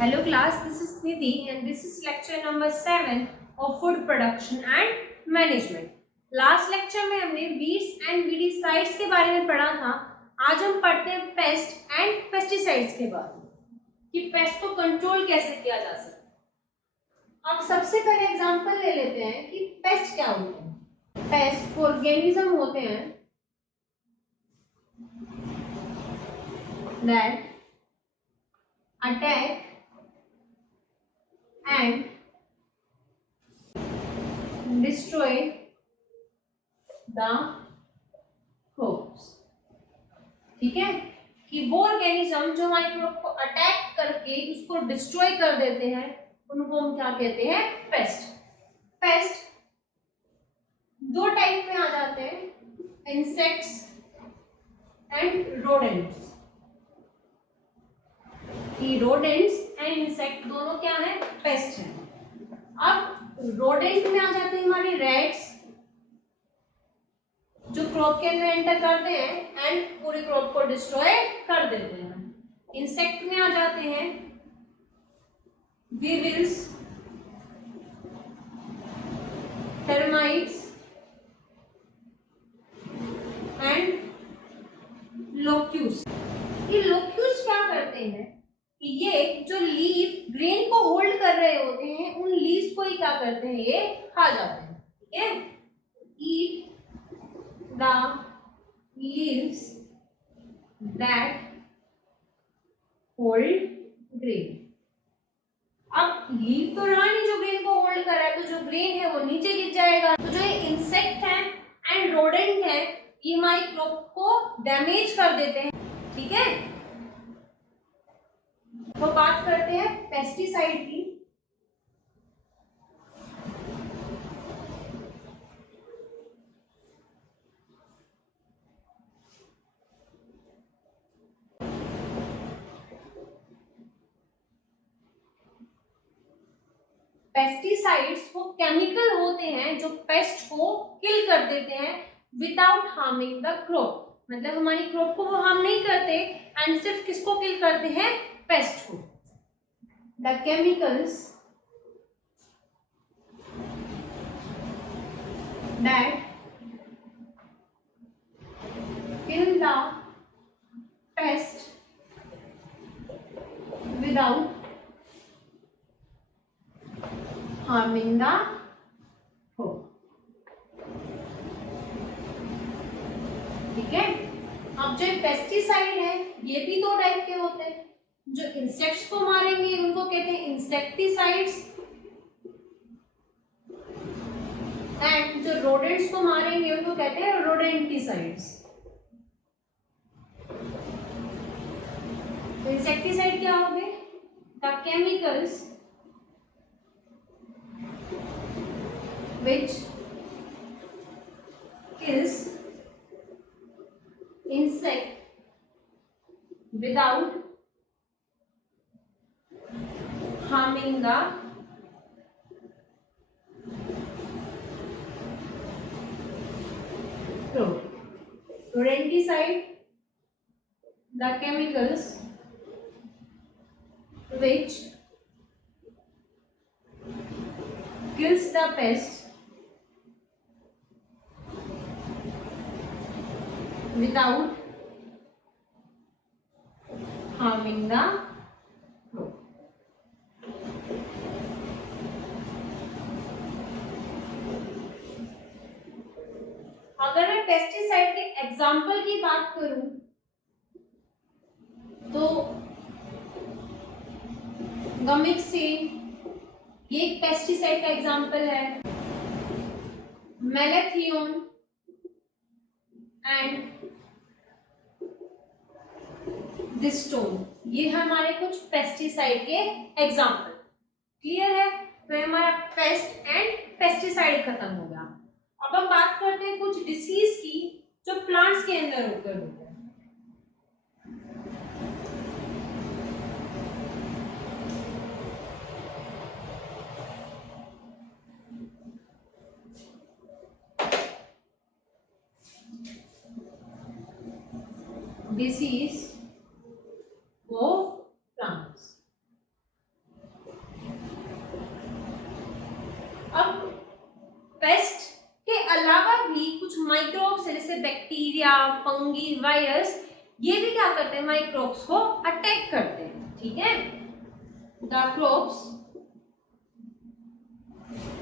Hello class, this is Nidhi and this is lecture number 7 of food production and management. Last lecture में हमने weeds and weedicides के बारे में पढ़ा था। आज हम पढ़ते हैं पेस्ट एंड पेस्टिसाइड्स के बारे में कि पेस्ट को कंट्रोल कैसे किया जा सकता है। अब सबसे पहले एग्जांपल ले लेते हैं कि पेस्ट क्या होते हैं। पेस्ट ऑर्गेनिज्म होते हैं that attack and destroy the crops। ठीक है कि वो ऑर्गेनिज्म जो हमारे क्रॉप को अटैक करके उसको डिस्ट्रॉय कर देते हैं उनको हम क्या कहते हैं? पेस्ट। पेस्ट दो टाइप में आ जाते हैं, insects and rodents. Rodents and insect दोनों क्या है? पेस्ट है। अब रोडेंट में आ जाते हैं हमारे रैट्स जो क्रॉप के अंदर एंटर करते हैं एंड पूरी क्रॉप को डिस्ट्रॉय कर देते हैं। इंसेक्ट में आ जाते हैं वीविल्स, टर्माइट्स एंड लोक्यूस। ये लोक्यूस क्या करते हैं कि ये जो लीफ ग्रेन को होल्ड कर रहे होते हैं उन लीव्स को ही क्या करते हैं? ये खा जाते हैं। ठीक है, eat the leaves that hold grain. अब लीफ तो रहा नहीं जो ग्रेन को होल्ड कर रहा है, तो जो ग्रेन है वो नीचे गिर जाएगा। तो जो ये इंसेक्ट है एंड रोडेंट है ये हमारी क्रॉप को डैमेज कर देते हैं। ठीक है, तो बात करते हैं पेस्टिसाइड की। पेस्टिसाइड्स वो केमिकल होते हैं जो पेस्ट को किल कर देते हैं विदाउट हार्मिंग द क्रॉप। मतलब हमारी क्रॉप को वो हार्म नहीं करते एंड सिर्फ किसको किल करते हैं? पेस्ट को। The chemicals that kill the pest without harming the crop। ठीक है, अब जो पेस्टिसाइड है ये भी दो टाइप के होते हैं। जो इंसेक्ट्स को मारेंगे उनको कहते हैं इंसेक्टिसाइड्स एंड जो रोडेंट्स को मारेंगे उनको कहते हैं रोडेंटिसाइड्स। तो इंसेक्टिसाइड क्या हो गए? The chemicals which kills insect without harming the crop। Rodenticide, the chemicals which kills the pest without harming the crop। अगर मैं पेस्टिसाइड के एग्जाम्पल की बात करूं तो गमिक्सिन ये एक पेस्टिसाइड का एग्जाम्पल है। मेलेथियोन एंड डिस्टोन ये हमारे कुछ पेस्टिसाइड के एग्जाम्पल। क्लियर है? तो हमारा पेस्ट एंड पेस्टिसाइड खत्म हो गया। अब हम बात करते हैं कुछ डिसीज की जो प्लांट्स के अंदर होकर होते हैं। disease of plants। के अलावा भी कुछ माइक्रोब्स जैसे बैक्टीरिया, फंगी, वायरस, ये भी क्या करते हैं, माइक्रोब्स को अटैक करते हैं। ठीक है, the microbes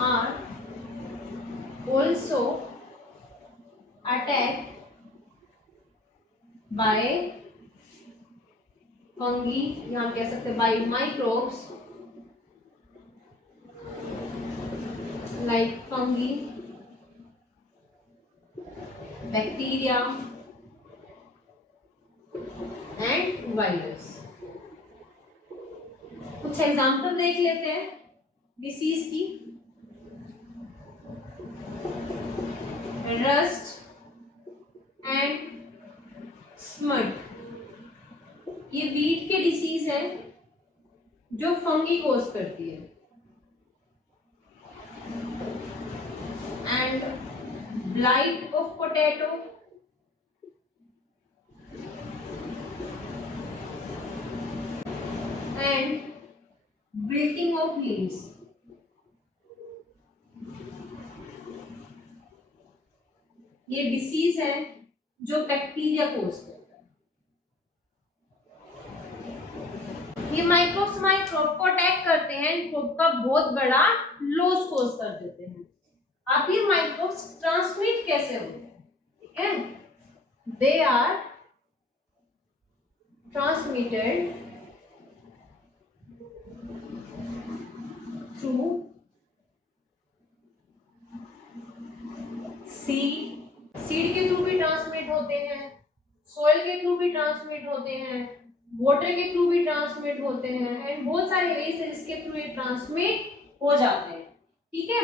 are also attack by fungi, यहाँ कह सकते हैं by microbes like fungi, bacteria and virus। कुछ एग्जाम्पल देख लेते हैं डिसीज की। रस्ट एंड स्मट, ये वीट के डिसीज है जो फंगी कोज करती है। And blight of potato, and wilting of leaves, ये डिसीज है जो बैक्टीरिया कोज करता है। ये माइक्रोब्स माइक्रोब को अटैक करते हैं, खुद का बहुत बड़ा लॉस कोज कर देते हैं। अब ये माइक्रोब्स ट्रांसमिट कैसे होते हैं? ठीक है, they are transmitted through seed के थ्रू भी ट्रांसमिट होते हैं, सॉइल के थ्रू भी ट्रांसमिट होते हैं, वाटर के थ्रू भी ट्रांसमिट होते हैं, एंड बहुत सारे वेज है जिसके थ्रू ये ट्रांसमिट हो जाते हैं। ठीक है,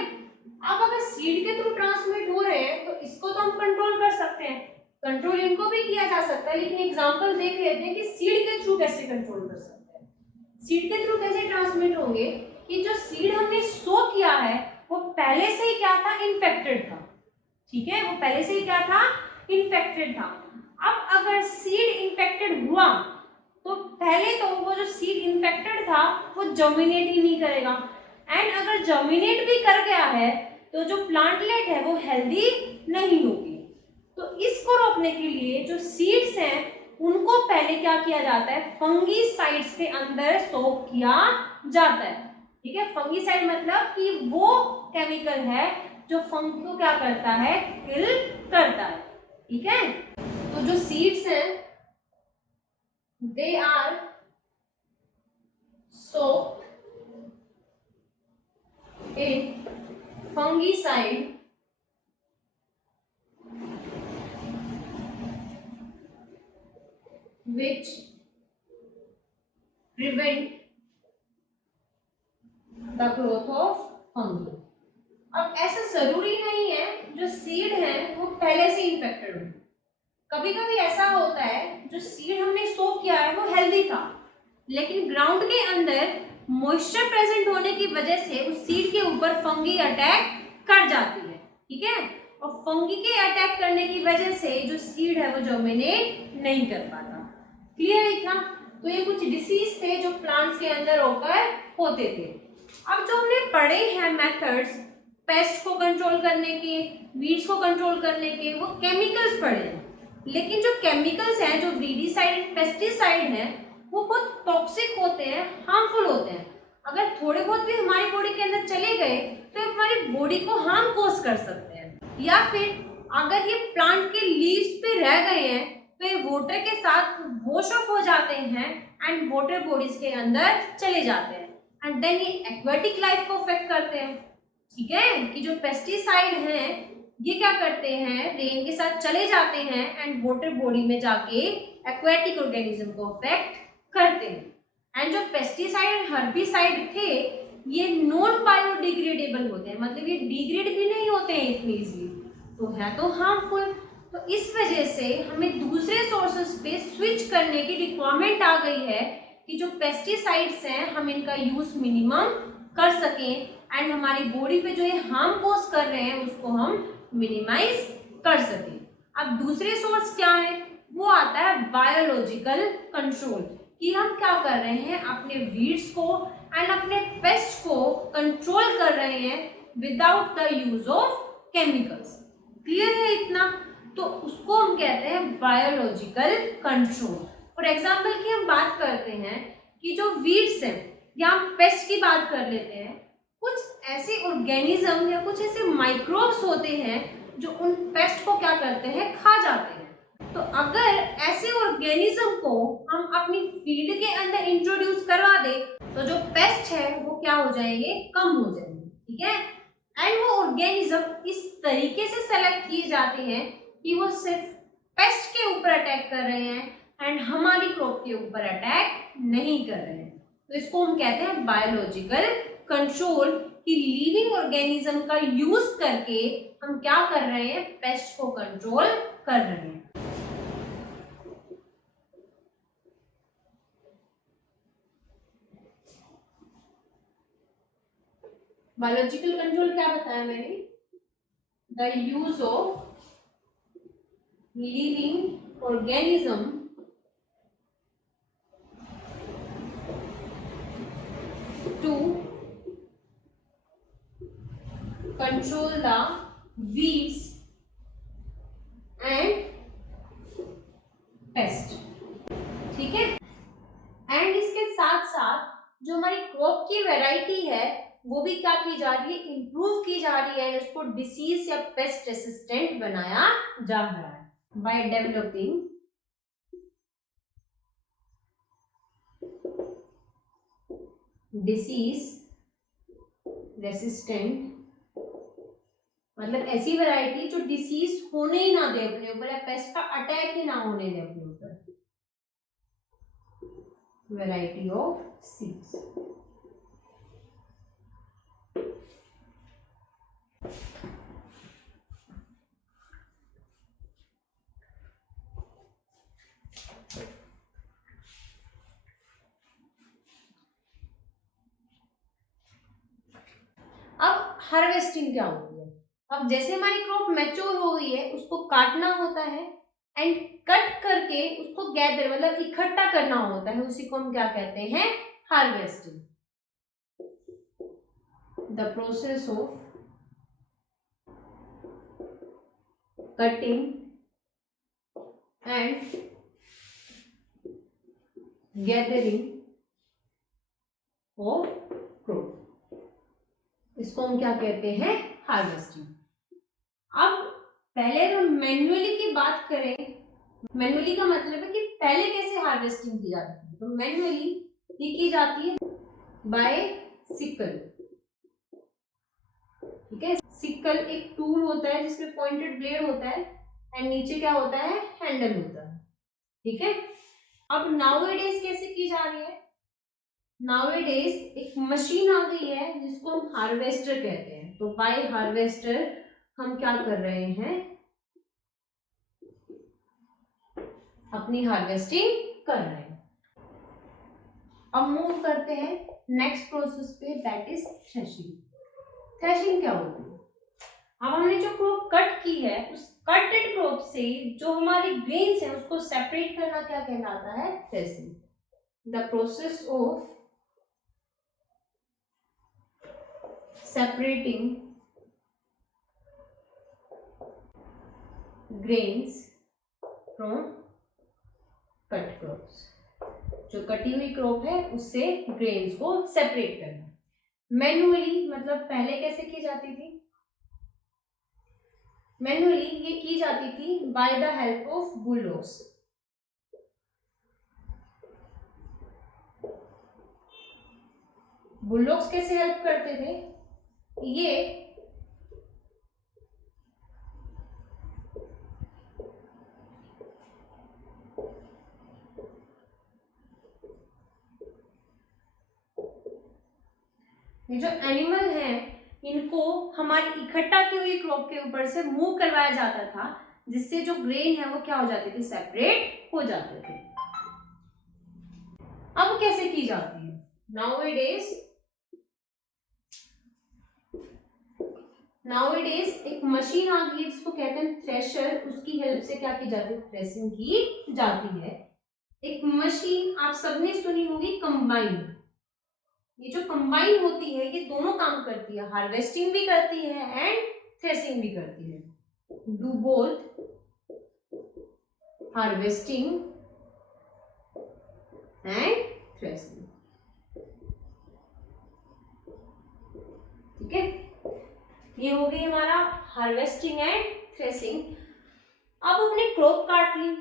अब अगर सीड के थ्रू ट्रांसमिट हो रहे हैं तो इसको तो हम कंट्रोल कर सकते हैं, कंट्रोल इनको भी किया जा सकता है, लेकिन एग्जांपल देख लेते हैं कि सीड के थ्रू कैसे कंट्रोल कर सकते हैं। सीड के थ्रू कैसे ट्रांसमिट होंगे कि जो सीड हमने सो किया है वो पहले से ही क्या था, इन्फेक्टेड था। ठीक है, वो पहले से ही क्या था, इन्फेक्टेड था। अब अगर सीड इन्फेक्टेड हुआ तो पहले तो वो जो सीड इन्फेक्टेड था वो जर्मिनेट ही नहीं करेगा, एंड अगर जर्मिनेट भी कर गया है तो जो प्लांटलेट है वो हेल्दी नहीं होगी। तो इसको रोकने के लिए जो सीड्स हैं उनको पहले क्या किया जाता है, फंगीसाइड्स के अंदर सोक किया जाता है। ठीक है, फंगीसाइड मतलब कि वो केमिकल है जो फंग को क्या करता है, किल करता है। ठीक है, तो जो सीड्स हैं they are soaked in fungicide which prevent the growth of fungi। अब ऐसा जरूरी नहीं है जो सीड है वो पहले से इन्फेक्टेड हो, कभी कभी ऐसा होता है जो सीड हमने सो किया है वो हेल्दी था, लेकिन ग्राउंड के अंदर मॉइस्चर प्रेजेंट होने की वजह से उस सीड के ऊपर फंगी अटैक कर जाती है। ठीक है, और फंगी के अटैक करने की वजह से जो सीड है वो जर्मिनेट नहीं कर पाता। क्लियर है इतना? तो ये कुछ डिसीज थे जो प्लांट्स के अंदर होकर होते थे। अब जो हमने पढ़े हैं मेथड्स पेस्ट को कंट्रोल करने के, वीड्स को कंट्रोल करने के, वो केमिकल्स पढ़े हैं, लेकिन जो केमिकल्स हैं, जो वीडीसाइड, पेस्टिसाइड हैं, वो बहुत टॉक्सिक होते हैं, हार्मफुल होते हैं। अगर थोड़े बहुत भी हमारी बॉडी के अंदर चले गए तो हमारी बॉडी को हार्म कोज कर सकते हैं, या फिर अगर ये प्लांट के लीव्स पे रह गए हैं तो ये वाटर के साथ वॉश ऑफ हो जाते हैं एंड वाटर बॉडीज के अंदर चले जाते हैं, एंड देन ये एक्वेटिक लाइफ को अफेक्ट करते हैं। ठीक है, कि जो पेस्टिसाइड हैं ये क्या करते हैं, रेन के साथ चले जाते हैं एंड वाटर बॉडी में जाके एक्वेटिक ऑर्गेनिज्म को अफेक्ट करते हैं। एंड जो पेस्टिसाइड एंड हर्बिसाइड थे ये नॉन बायोडिग्रेडेबल होते हैं, मतलब ये डिग्रेड भी नहीं होते हैं इतनी इजीली, तो है तो हार्मफुल। तो इस वजह से हमें दूसरे सोर्सेस पे स्विच करने की रिक्वायरमेंट आ गई है कि जो पेस्टिसाइड्स हैं हम इनका यूज मिनिमम कर सकें एंड हमारी बॉडी पे जो ये हार्म कोज कर रहे हैं उसको हम मिनिमाइज कर सकें। अब दूसरे सोर्स क्या है, वो आता है बायोलॉजिकल कंट्रोल, कि हम क्या कर रहे हैं, अपने वीड्स को एंड अपने पेस्ट को कंट्रोल कर रहे हैं without the use of chemicals. Clear है इतना? तो उसको हम कहते हैं बायोलॉजिकल कंट्रोल। फॉर एग्जाम्पल की हम बात करते हैं कि जो वीड्स हैं या हम पेस्ट की बात कर लेते हैं, कुछ ऐसे ऑर्गेनिज्म या कुछ ऐसे माइक्रोब्स होते हैं जो उन पेस्ट को क्या करते हैं, खा जाते हैं। तो अगर ऐसे ऑर्गेनिज्म को हम अपनी फील्ड के अंदर इंट्रोड्यूस करवा दे तो जो पेस्ट है वो क्या हो जाएंगे, कम हो जाएंगे। ठीक है? एंड वो ऑर्गेनिज्म इस तरीके से सेलेक्ट किए जाते हैं कि वो सिर्फ पेस्ट के ऊपर अटैक कर रहे हैं एंड हमारी क्रॉप के ऊपर अटैक नहीं कर रहे हैं। तो इसको हम कहते हैं बायोलॉजिकल कंट्रोल, कि लिविंग ऑर्गेनिज्म का यूज करके हम क्या कर रहे हैं, पेस्ट को कंट्रोल कर रहे हैं। बायोलॉजिकल कंट्रोल क्या बताया मैंने, the use of living organism to control the weeds and pest. ठीक है? एंड इसके साथ साथ जो हमारी क्रॉप की वैरायटी है वो भी क्या की जा रही है, इंप्रूव की जा रही है, इसको डिसीज या पेस्ट रेसिस्टेंट बनाया जा रहा है बाय डेवलपिंग डिसीज रेसिस्टेंट, मतलब ऐसी वैरायटी जो डिसीज होने ही ना दे अपने ऊपर, या पेस्ट का अटैक ही ना होने दे अपने ऊपर, वैरायटी ऑफ सीड्स। अब हार्वेस्टिंग क्या होती है? अब जैसे हमारी क्रॉप मैच्योर हो गई है उसको काटना होता है एंड कट करके उसको गैदर मतलब इकट्ठा करना होता है, उसी को हम क्या कहते हैं, harvesting. The process of cutting and gathering of crop, इसको हम क्या कहते हैं, हार्वेस्टिंग। अब पहले हम मैन्युअली की बात करें, मैन्युअली का मतलब है कि पहले कैसे हार्वेस्टिंग की जाती है। तो मैन्युअली ये की जाती है बाय सिकल। ठीक है? सिकल एक टूल होता है जिसमें पॉइंटेड ब्लेड होता है एंड नीचे क्या होता है, हैंडल होता है। ठीक है? अब नाउअडेज कैसे की जा रही है, नाउअडेज एक मशीन आ गई है जिसको हम हार्वेस्टर कहते हैं। तो बाय हार्वेस्टर हम क्या कर रहे हैं, अपनी हार्वेस्टिंग कर रहे हैं। अब मूव करते हैं नेक्स्ट प्रोसेस पे, दैट इज थ्रेशिंग। थ्रेशिंग क्या होती है? अब हमने जो क्रॉप कट की है उस कटेड क्रॉप से जो हमारे ग्रेन्स हैं उसको सेपरेट करना क्या कहलाता है, threshing. The process of separating grains from cut crops, जो कटी हुई क्रॉप है उससे ग्रेन्स को सेपरेट करना। मैन्युअली मतलब पहले कैसे की जाती थी, मैन्युअली ये की जाती थी by the help of bulldogs. Bulldogs कैसे हेल्प करते थे, ये जो एनिमल हैं इनको हमारी इकट्ठा की हुई क्रॉप के ऊपर से मूव करवाया जाता था, जिससे जो ग्रेन है वो क्या हो जाते थे, सेपरेट हो जाते थे। अब कैसे की जाती है, नाउअडेज एक मशीन आ गई जिसको कहते हैं थ्रेशर, उसकी हेल्प से क्या की जाती है, थ्रेसिंग की जाती है। एक मशीन आप सबने सुनी होगी कंबाइन, ये जो कंबाइन होती है ये दोनों काम करती है, हार्वेस्टिंग भी करती है एंड थ्रेसिंग भी करती है। Do both harvesting and threshing. ठीक है, ये हो गई हमारा हार्वेस्टिंग एंड थ्रेसिंग। अब हमने क्रॉप काट ली,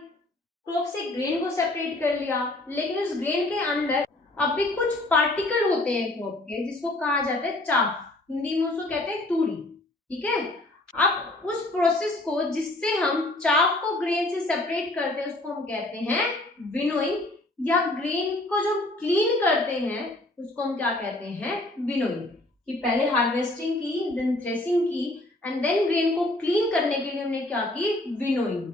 क्रॉप से ग्रेन को सेपरेट कर लिया, लेकिन उस ग्रेन के अंदर अब भी कुछ पार्टिकल होते हैं क्रॉप के, जिसको कहा जाता है चाफ, हिंदी में उसको कहते हैं तूड़ी। ठीक है, अब उस प्रोसेस को जिससे हम चाफ को ग्रेन से सेपरेट करते हैं उसको हम कहते हैं विनोइंग, या ग्रेन को जो क्लीन करते हैं उसको हम क्या कहते हैं विनोइंग। कि पहले हार्वेस्टिंग की, देन थ्रेसिंग की, एंड देन ग्रेन को क्लीन करने के लिए हमने क्या की, विनोइंग।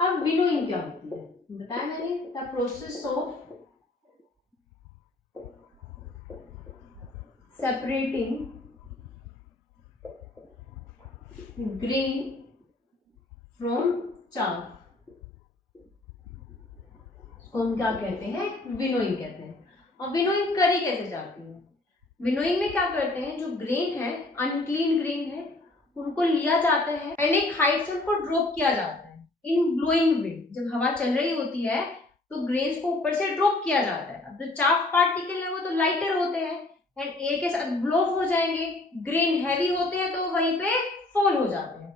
अब विनोइंग क्या होती है बताया मैंने, the process of separating grain from chaff, इसको हम क्या कहते हैं विनोइंग कहते हैं। और विनोइंग करी कैसे जाती है, विनोइंग में क्या करते हैं, जो ग्रेन है, अनक्लीन ग्रेन है, उनको लिया जाता है एंड एक हाइट से उनको ड्रॉप किया जाता है इन ब्लोइंग विंड। जब हवा चल रही होती है तो ग्रेन्स को ऊपर से ड्रॉप किया जाता है। अब जो चाफ पार्टिकल है वो तो लाइटर होते हैं एंड एयर के साथ ब्लो हो जाएंगे, ग्रेन हैवी होते हैं तो वहीं पे फॉल हो जाते हैं।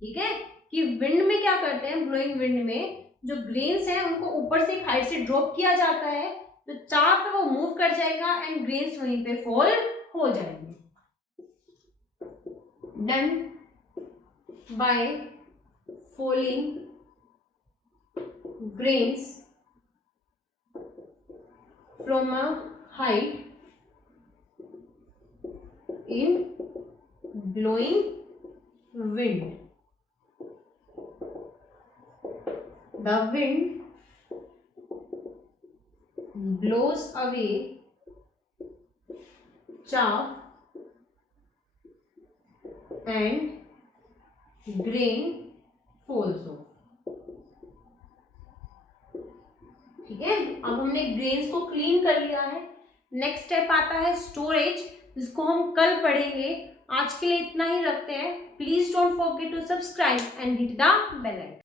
ठीक है, कि विंड में क्या करते हैं, ब्लोइंग विंड में जो ग्रेन्स हैं उनको ऊपर से एक हाइट से ड्रॉप किया जाता है, तो चाफ है वो मूव कर जाएगा एंड ग्रेन्स वहीं पे फॉल हो जाएंगे। Done by fouling grains from a height in blowing wind. The wind blows away chaff and grain falls off. ठीक है, अब हमने ग्रेन्स को क्लीन कर लिया है। नेक्स्ट स्टेप आता है स्टोरेज, जिसको हम कल पढ़ेंगे। आज के लिए इतना ही रखते हैं। Please don't forget to subscribe and hit the bell icon.